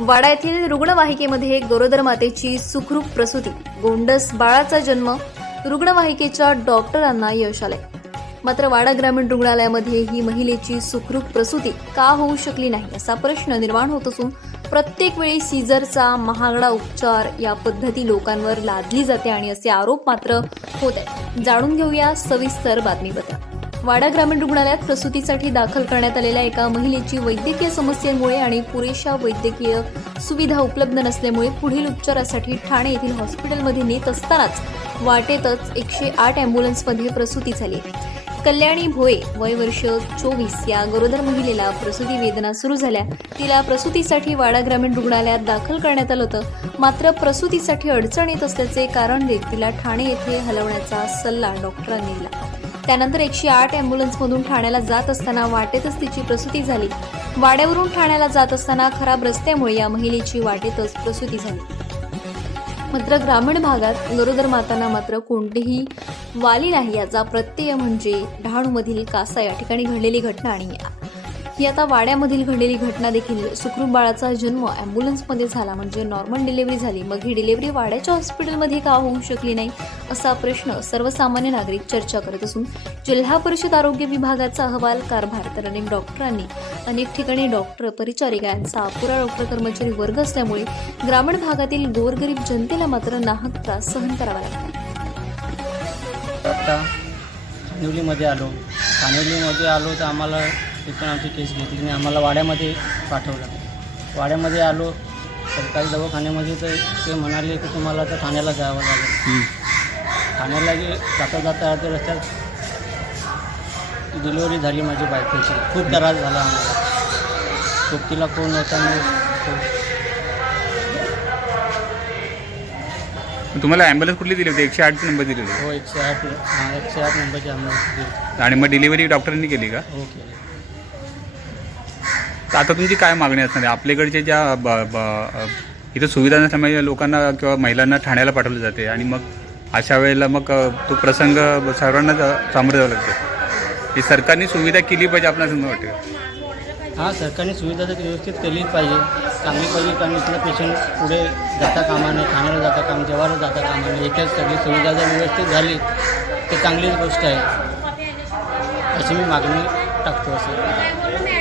वाडा येथील रुग्णवाहिकेमध्ये गरोदर मातेची सुखरूप प्रसूती. गोंडस बाळाचा जन्म रुग्णवाहिकेच्या डॉक्टरांना यश आले मात्र वाडा ग्रामीण रुग्णालयामध्ये ही महिलेची सुखरूप प्रसूती का होऊ शकली नाही असा प्रश्न निर्माण होत असून प्रत्येक वेळी सीझरचा महागडा उपचार या पद्धती लोकांवर लादली जाते आणि असे आरोप मात्र होत आहेत. जाणून घेऊया सविस्तर बातमीबद्दल. वाडा ग्रामीण रुग्णालयात प्रसूतीसाठी दाखल करण्यात आलेल्या एका महिलेची वैद्यकीय समस्येमुळे आणि पुरेशा वैद्यकीय सुविधा उपलब्ध नसल्यामुळे पुढील उपचारासाठी ठाणे येथील हॉस्पिटलमध्ये नेत असतानाच वाटेतच एकशे आठ अँब्युलन्समध्ये प्रसूती झाली. कल्याणी भोये वय वर्ष चोवीस या गरोदर महिलेला प्रसूती वेदना सुरू झाल्या. तिला प्रसूतीसाठी वाडा ग्रामीण रुग्णालयात दाखल करण्यात आलं होतं. मात्र प्रसूतीसाठी अडचण येत असल्याचे कारण देत तिला ठाणे येथे हलवण्याचा सल्ला डॉक्टरांनी दिला. त्यानंतर एकशे आठ ॲम्ब्युलन्समधून ठाण्याला जात असताना वाटेतच तिची प्रसूती झाली. वाड्यावरून ठाण्याला जात असताना खराब रस्त्यामुळे या महिलेची वाटेतच प्रसूती झाली. मात्र ग्रामीण भागात गरोदर मातांना मात्र कोणतीही वाली नाही. याचा प्रत्यय म्हणजे डहाणूमधील कासा या ठिकाणी घडलेली घटना आणि ही आता वाड्यामधील घडलेली घटना देखील सुखरूप बाळाचा जन्म ॲम्ब्युलन्समध्ये झाला. म्हणजे नॉर्मल डिलिव्हरी झाली. मग ही डिलिव्हरी वाड्याच्या हॉस्पिटलमध्ये का होऊ शकली नाही असा प्रश्न सर्वसामान्य नागरिक चर्चा करत असून जिल्हा परिषद आरोग्य विभागाचा अहवाल कारभार तर अनेक डॉक्टरांनी अनेक ठिकाणी डॉक्टर परिचारिका यांचा अपुरा डॉक्टर कर्मचारी वर्ग असल्यामुळे ग्रामीण भागातील गोरगरीब जनतेला मात्र नाहक त्रास सहन करावा लागला. आता कानिवलीमध्ये आलो. कानिवलीमध्ये आलो तर आम्हाला तिथून आमची केस घेतली. आणि आम्हाला वाड्यामध्ये पाठवलं. वाड्यामध्ये आलो. सरकारी दवाखान्यामध्ये तर ते म्हणाले की तुम्हाला तर ठाण्याला जावं लागेल. ठाण्याला गे जाता जाता त्या रस्त्यात डिलिव्हरी झाली माझी बायकोची. खूप त्रास झाला आम्हाला. सोबतीला कोण होता मी तुम्हाला ॲम्ब्युलन्स कुठली दिली होती? एकशे आठ नंबर दिली होती हो एकशे आठ हां एकशे आठ नंबरची आम्हाला आणि मग डिलिव्हरी डॉक्टरांनी केली का? हो केली. तर आता तुमची काय मागणी असणार आहे? आपल्याकडच्या ज्या ब ब इथं सुविधा नसल्यामुळे लोकांना किंवा महिलांना ठाण्याला पाठवलं जाते आणि मग अशा वेळेला मग तो प्रसंग सर्वांनाच सामोरे सामोरं जावं लागतं. ही सरकारने सुविधा केली पाहिजे आपल्याला समजा वाटतं हां सरकारने सुविधा तर व्यवस्थित केलीच पाहिजे. चांगली पाहिजे कारण इथला पेशंट पुढे जाता कामा नये ठाण्याला जाता काम जेव्हाला जाता कामा नये इथेच सगळी सुविधा जर व्यवस्थित झाली तर चांगलीच गोष्ट आहे. अशी मी मागणी टाकतो असं.